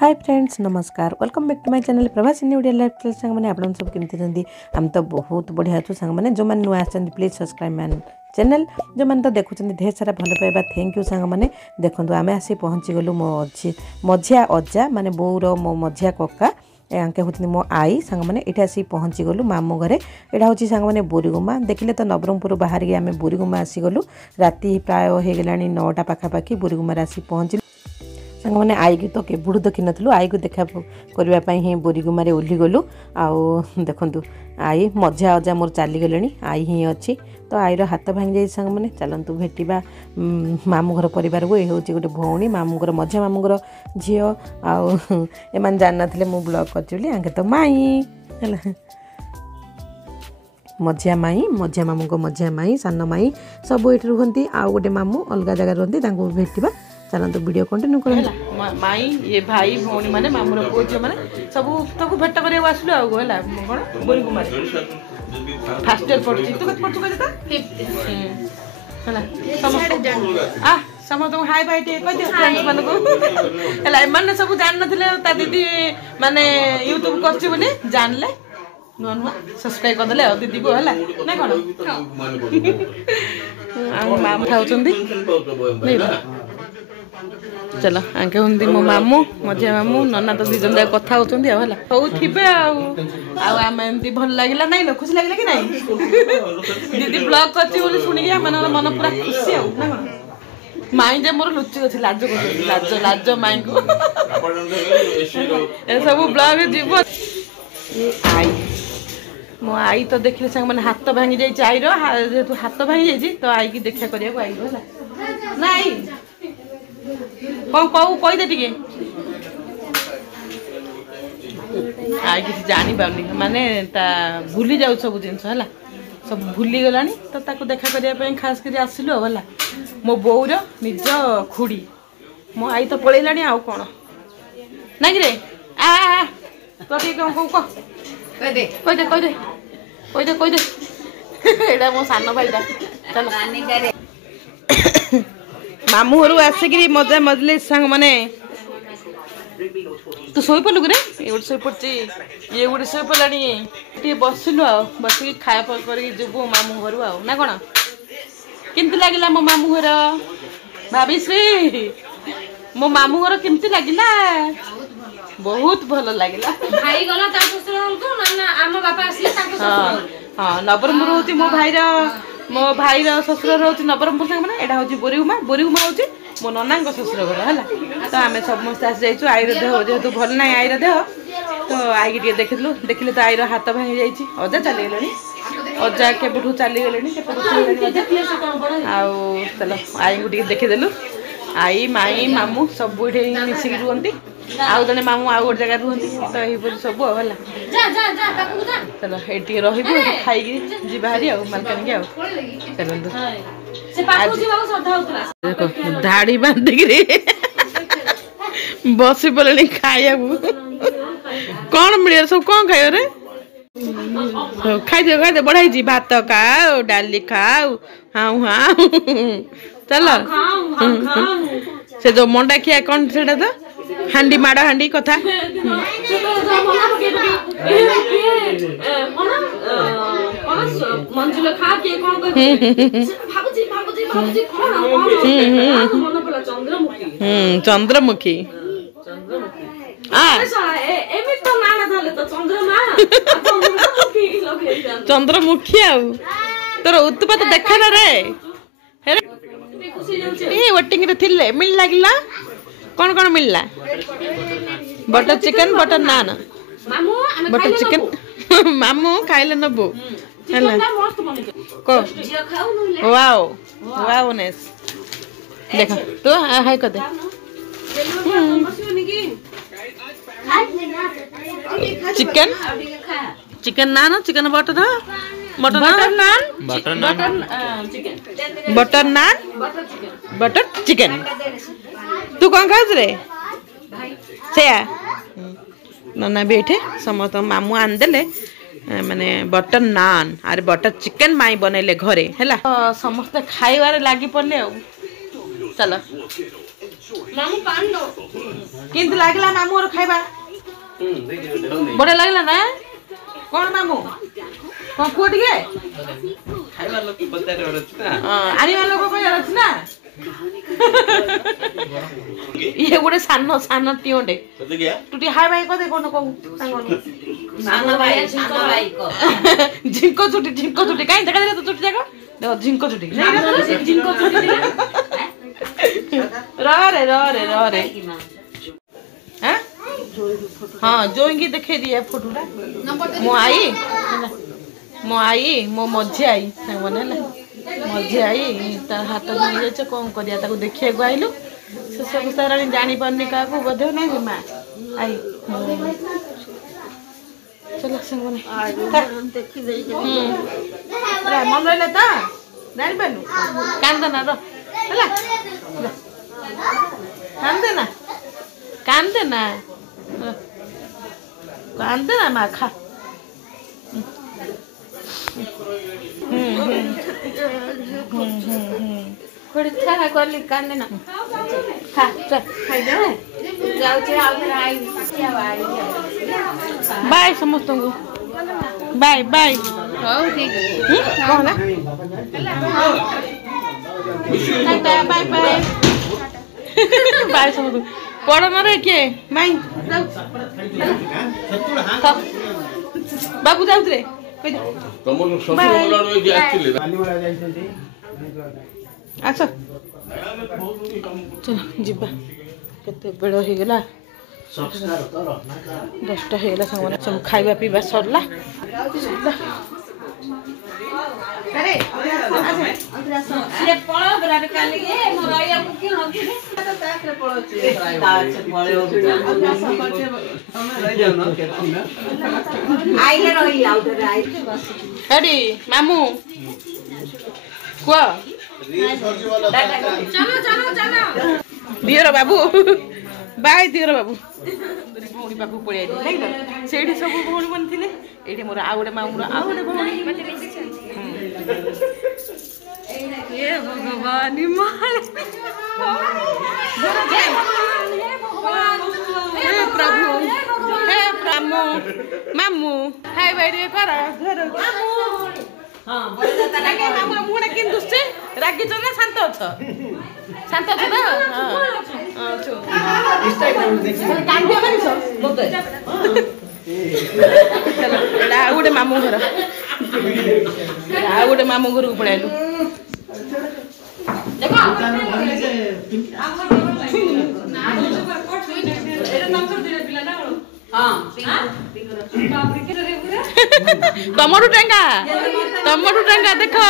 हाय friends नमस्कार welcome back to my channel Prabhas in Odia lifestyle song माने आपन सब केमति जंदी हम तो बहुत बढ़िया अछु सांग माने जो माने नुआ आछन प्लीज सब्सक्राइब मैन चैनल जो माने तो देखुछन ढेर सारा भलो पाइबा थैंक यू सांग माने देखंतु आमे आसी पहुंची गलु मझिया अज्जा माने बोउरो मो मझिया कक्का यांके होतनी मो आई सांग माने एठा आसी पहुंची गलु मामू घरे एठा होची सांग माने बोरीगुमा देखिले तो नवरंगपुर बाहर के आमे बोरीगुमा आसी गलु राती प्राय हे गेलानी 9टा पाखा पाखी बोरीगुमा आसी पहुंची सांग मैंने आई की तो केबुड़ देखी नु आई को देखा करने ही बोरीगुमारे ओह्ली गलु आउ देखु आई मझा अजा मोर चली गले आई ही अच्छी तो आईर हाथ भांगी जाए सांग मैंने चलतु भेटा मामू घर परिवार को ये हूँ गोटे भौणी मामू घर मझा मामू घर झी आम जान ना मु ब्लॉग करी आगे तो माई है मझिया माई मझिया मामू को मझिया माई सान माई सब ये रुहति आउ गोटे मामू अलग जगह रुहति भेटा चलते वीडियो कंटिन्यू कर माई ये भाई भौणी माने मामूर पुओ झील मैंने सब तक भेट कर आसलु आउ है कौन बोरीगुमा फास्ट इयर पढ़ी तू कत पढ़ु है समस्त हाई भाई टे कह दियो फ्रेंड्स मान को है माने सब जान नथिले ता दीदी माने यूट्यूब करछि बोली जानले नुआ नुआ सब्सक्राइब कर देले दीदी को हला ना कोन आ माम खाउचंदी नहीं चलो आगे हूँ मो मामू मझिया मामू नना तो दीजन जाक कथा होती है थे आम एमती भल लगे ना लो खुशी लगे कि नहीं दीदी ब्लॉग कर शुणी मन पूरा खुशी ना माई जे मोर लुचि अच्छी लाज लाज लाज माई को सब ब्लॉग जीव आई मो आई तो देखिले सांग मैंने हाथ भांगी जाइए आईर जेहेतु हाथ भांगी जाइए तो आई की देखा करने आई ना आई कौन कहू कहीदे टे आई किसी जानी पानी माने भूली जाऊ सब जिनस है सब भूली गला तो ताको देखा करने खास कर आसिलु है मो बोर निज खुड़ी मो आई तो पलैला आउ कौन ना कि तो कौन कह कहीदे कहीदे कहीदे कहीदे कहीदे एटा मो सान भाईटा चलो मामू घर आसिक मजा मजले सांग माने तू शोई पड़ू रे ये गोटे शोई पड़ी ये गोटे शोई पड़ानी बसिलु बसिक खाया करबू मामू घर ना कौन केमती लगे मो मामू घर भाभी मो मामू घर केमती लगिला बहुत भल लगे भाई गला ता ससुर को ना आम बापा आसी ता ससुर हां नवरंगपुर होती मो भाई ससुर रोच नवरंगपुर सांग मैंने यहाँ हूँ बोरीगुमा बोरीगुमा हूँ मो नना ससुर घर है तो आम समस्त आसी जाइए आईर देह जेहेतु भल ना आईर देह तो आई की देखिलु देखिले तो आईर हाथ भांगी जाइए अजा चली गले अजा केबठू चली गले चलो आई को देखीदेलु आई माई मामू सब ये मिसिक रुहति आउ जने मामू आउ गोटे जगह रुहति तो यही सब है चलो ये रही खाई जी मालकानी चलते देखो धाड़ी बांधिक बस पड़े खाया कौन मिले सब कौन खाए रे खाई बढ़ाई भात खाओ डाली खाओ हाँ हाँ चलो से जो मंडा खिया कौन से तो हांडी माड़ हांडी कथा चंद्रमुखी चंद्रमुखी आउ तोर उत्पात देखा ना रे वेटिंग रे थिले मिल लागला कौन कौन मिलला बटर चिकन बटर नान बटर चिकन मामू खाइले नबो हला को वाओ वाओ नेस देखो तो हाय कर दे चिकन चिकन नान चिकन बटर बटर नान बटर नान बटर चिकन तू कौन खाऊ रे से नना बैठे समस्त मामू आनदेले माने बटर नान आरे बटर चिकन माई बनैले घरे हैला समस्त खाइबार लागि पड़ले चलो मामू पान दो किंतु लागला मामू और खाइबा बड़े लागला ना कौन मामू कौन कोटिए खाइबा लोक बजार अछि ना आनिवा लोक बजार अछि ना ये गोटे सानो सानो टियोंडे सते गया टुटी हाय भाई को दे कोन को सांगन सानो भाई को झिंको छुटी काई देखा दे तो छुटी जाको देखो झिंको छुटी जिनको छुट्टी रे हैं हां जोइंगी देखे दिए फोटोटा मो आई मो मझी आई संग बने मझी आई तार हाथ धोई जाचे कौन करिया ताको देखिया को आइलु से सब सारा जानी पानी का को बधे नहीं मां आई चलो संग बने देखि दे रे मन रहले ता जानी पानु कांद ना रो हला कांद ना मा खा थोड़ी छा करली कांदे ना खा चल खाइ दे जाउ छे आउ आई बाय समस्त को बाय बाय हो ठीक कौन है टाटा बाय बाय बाय समस्त पड़ न रे के माई बाबू जाऊ रे कहि दे तमन ससुर वाला रो जे आछिले अच्छा चलो जीवा केते बेड़ हो गला 10टा हो गला संग सब खाइबा पीबा सरला अरे ये पळो बराबर काले के मोराया मुकी होती है तो ताकरे पळो चे ताचे पळो आइले रही आउटर आइले बस अरे मामू को चलो दियर बाबू बाय दियर बाबू भौणी बाबू पळै आइले सेठी सब भौणी मन थिले एठी मोर आ गोटे मामू आ गोटे भौणी ये भगवान मार हे प्रभु मामू हाय बाई कर हां बोलता ता के मामू मुडा किन दुसे रागी छ ना शांत छ ना हां छु कांडिया मारी छ बोते चलो एडा गोटे मामू घर आ गोटे मामू घर पळाइलु देखो एरा नंबर दिले पिला ना हां टमाटो टेंगा देखो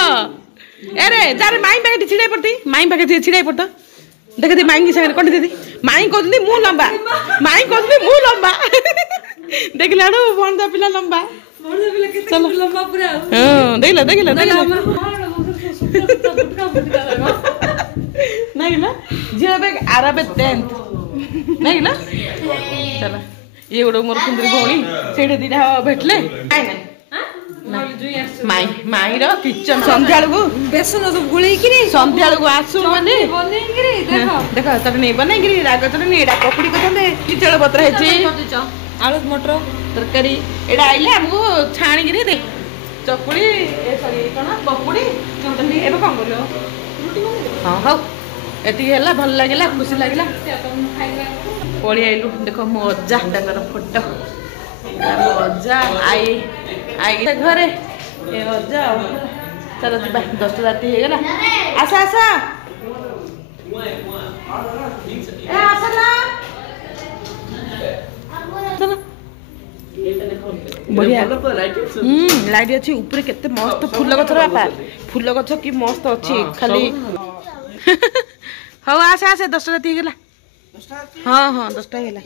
अरे जारे माई पाके छिड़ाई पड़ती माई पाके छिड़ाई पड़ता देख दी माई की संगे कोन दीदी माई कहती मु लंबा देख लाडू बंदा पिला लंबा चलो लंबा पूरा हां देख ला नहीं ना जे बे आरबे 10th नहीं ना चलो ये गोटे मोर सुंदरी भौणी सेठे दिना भेटले माई रो किचन संध्या को बेसन सब गुळै किरी संध्या को आसु माने बनै किरी देखो देखो चटनी बनै किरी राग चटनी एडा पकड़ी कथंदे किचड़ पत्र हेची आलू मटर तरकारी एडा आइले हमको छाणी किरी दे चकुड़ी ए सॉरी कना पकड़ी चटनी एबे कोन करियो हां हां एती हैला भल लागिला खुशी लागिला पळी आइलु देखो मो अज्जा डंगर फोटो मो अज्जा आई घरे ए अज्जा चलो जीवा 10 राती हे गेला आसा ए आसा ना चलो बढ़िया लाइट अच्छी ऊपर केते मस्त फूल गछ बापा फूल गछ की मस्त अच्छी खाली हाँ आसे 10 राती गेला हाँ 10टा गेला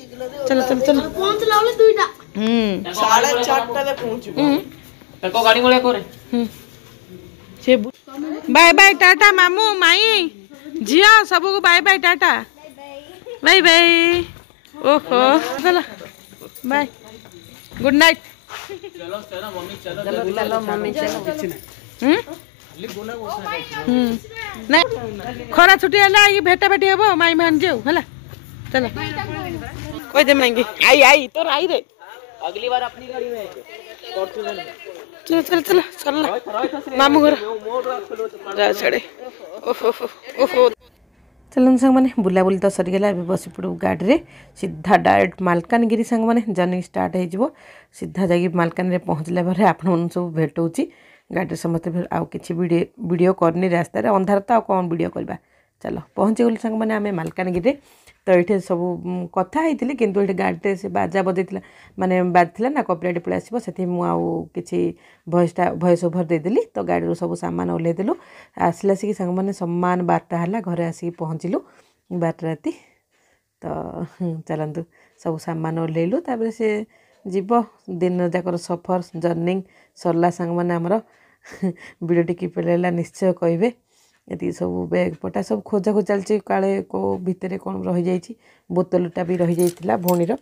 चलो पहुंचला वाले दुईटा 4:30 ले पहुंचू को गाड़ी गोळे करे से बाय बाय टाटा मामू माई जिया सबको bye bye tata bye bye ओहो चलो बाय गुड नाइट चलो मम्मी चलो मम्मी चलो नहीं खरा छुट्टी है ये भेटा भेटी हे माई मान जाऊ है चलो कोई दे मांगे आई आई तो आई रे अगली बार अपनी गाड़ी में चलो चलो चलो चल मामू घर जा छड़े ओहो ओहो चलन सांग मैंने बुलाबुली तो सरीगला बस पड़ू गाड़ी रे सीधा डायरेक्ट मालकानगिरी सांग मैंने जर्नी स्टार्ट हो सीधा जाकि मालकानगिरी पहुँचला पर आपण सब भेट हो गाड़ी समस्त आउ कि वीडियो करनी रास्तार अंधार तो कौन वीडियो करवा चलो पहुँची गलु सांग मैंने आम मालकानगिरी तो ये सब कथा होती किंतु ये गाड़ी से बाजा बजे माने बाजला ना कॉपीराइट पलि आसो से मुझे भॉइस ओवर देदेली तो गाड़ी सब सामान ओह्लैदेलु आसला सी सांग मैंने सम्मान 12टा है घरे आसिक पहुँचलु 12टा राति तो चलतु सब सामान ओह्लैलु तापर से जीव दिन जाकर सफर जर्नी सरला सांग मैंने आमर वीडियो टी पड़ेगा निश्चय कहे ये सब बैग पटा सब खोजा खोज चलती काले को भितर कौन रही जाइए बोतलटा भी रही जाइए भौणीर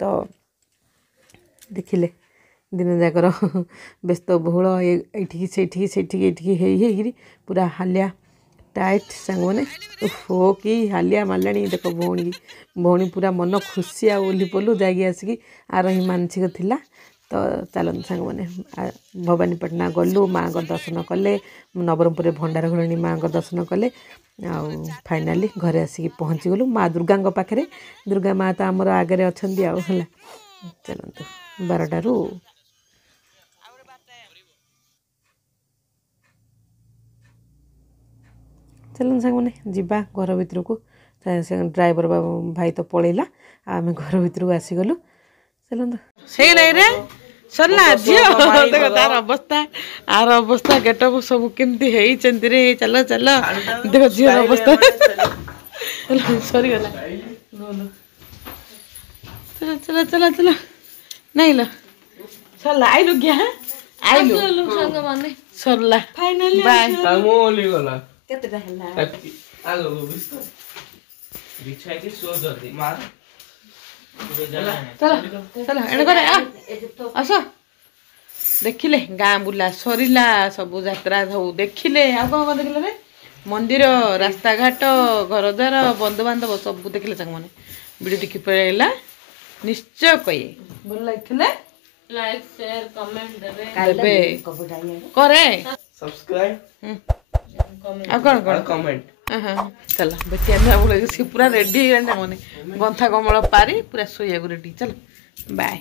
तो देखिले दिन जाकर व्यस्त बहुल ये पूरा हालिया टाइट सांग मैंने हो कि हालिया मालाणी देख भौणी पूरा मन खुशी आली पलु जाकि आसिक आर ही मानसिक थिला तो चलते सांग मैंने भवानीपाटना गलु माँ को दर्शन कले नवरंगपुर भंडार घरणी माँ को दर्शन कले फाइनाली घरे आसिक पहुँची गलु माँ दुर्गा पाखे दुर्गा माँ तो आमर आगे अच्छा है चलतु 12टारू चलन सांग मैंने जीवा घर भितर को ड्राइवर भाई तो पलैला आम घर भितर को आसीगलु चलतु से नहीं रे सरला झील देख तार अवस्था आर अवस्था गेटअप सब केमती है रे चलो चलो देख झील अवस्था सरी गला चलो चलो चलो चलो नहीं लो सरला आइलु क्या आइलु संग माने सरला फाइनली बाय कामोली गला केतेटा हला आगो बिस्ता बिछाई के सो जल्दी मार चलो चलो एने करे आस देखिले गाँ बुला सरीला सब यात्रा सब देखिले आ कौन देखिले रे मंदिर रास्ता घाट घर द्वार बंधुबांधव सब देखिले संग माने वीडियो टिकी पड़ेगा निश्चय कहे भल लगे लाइक शेयर कमेंट देबे करे सब्सक्राइब आ कौन कौन कमेंट चलो बेटिया नुआ पूरा रेडी मैंने गंथा कमल पारी पूरा सोया रेडी चलो बाय।